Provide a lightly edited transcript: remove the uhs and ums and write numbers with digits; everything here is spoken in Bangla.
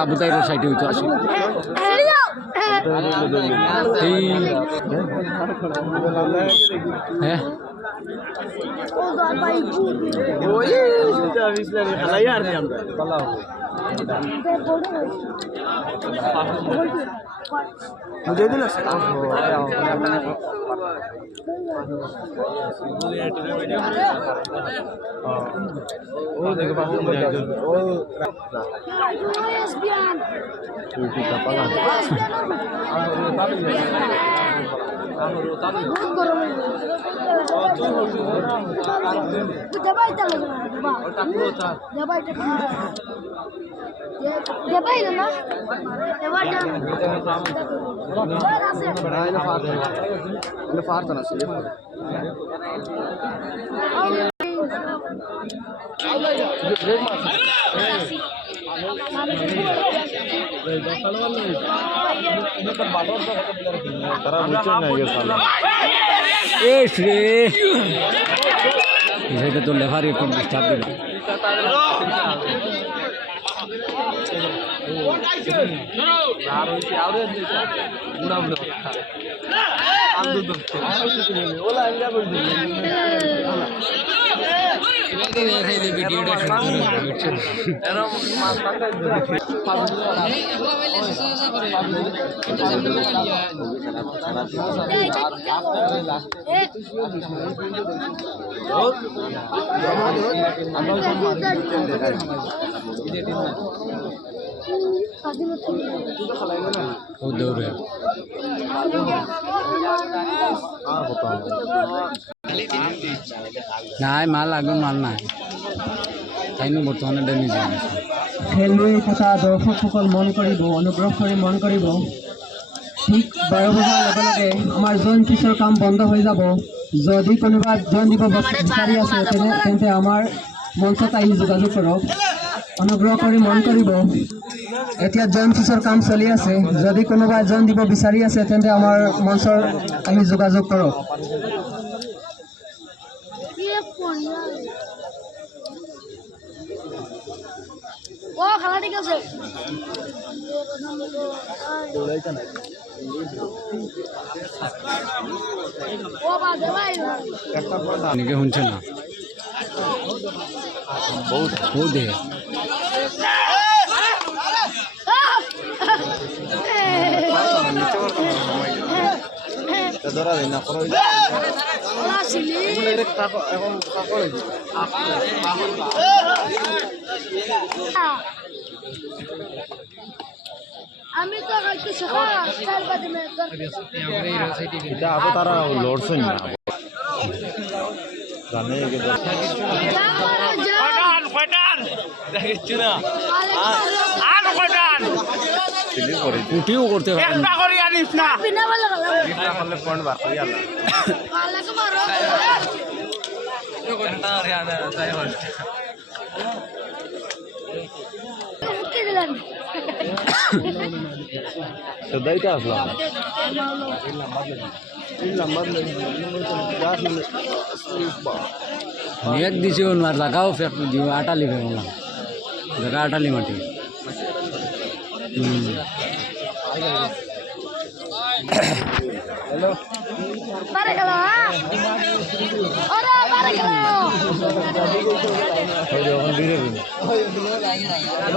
আবু তাইর সাইডে হইতো আসি হ্যাঁ मुझे दिला ओ देखो बाबू ओ itu kapalan সেটা তো লেফারি একটু ডিস্টার্ব দিল দৌড়ে নাই মাল আগুন মাল নাই তাই বর্তমানে ড্যামেজ হয়ে গেছে খেলুৱৈ তথা দৰ্শকসকল মন কৰিব অনুগ্ৰহ কৰি মন কৰিব ঠিক 12 বজাৰ লগে লগে আমাৰ জইন ফিচৰ কাম বন্ধ হৈ যাব যদি কোনোবা জইন দিব বিচাৰি আছে তেন্তে আমাৰ মঞ্চত আহি যোগাযোগ কৰক অনুগ্ৰহ কৰি মন কৰিব এতিয়া জইন ফিচৰ কাম চলি আছে যদি কোনোবা জইন দিব বিচাৰি আছে তেন্তে আমাৰ মঞ্চৰ আহি যোগাযোগ কৰক ও খেলা ঠিক আছে এনেকে শুনছে না বহুত দে আমি তো হয়তো সকাল 4 বাজে মে এটা আবো তারা লড়ছেন না জানে যে কয়টান দেখিছ না আর কয়টান সিলি করে উঠিও করতে পারে একটা করি আনিস না বিনা ভালো এটা করলে পয়েন্ট বার করি আল্লাহ আলাকে মারো এটা রিয়ানা তাই হয় উঠে দিলেন সদাইটা আসলাম এক দিছে আর লাগাও ফেক দিও আটালি বেরোলাম জায়গা আটালি মাটি হ্যালো মারে গেল ওরে মারে গেল এখন ধীরে ধীরে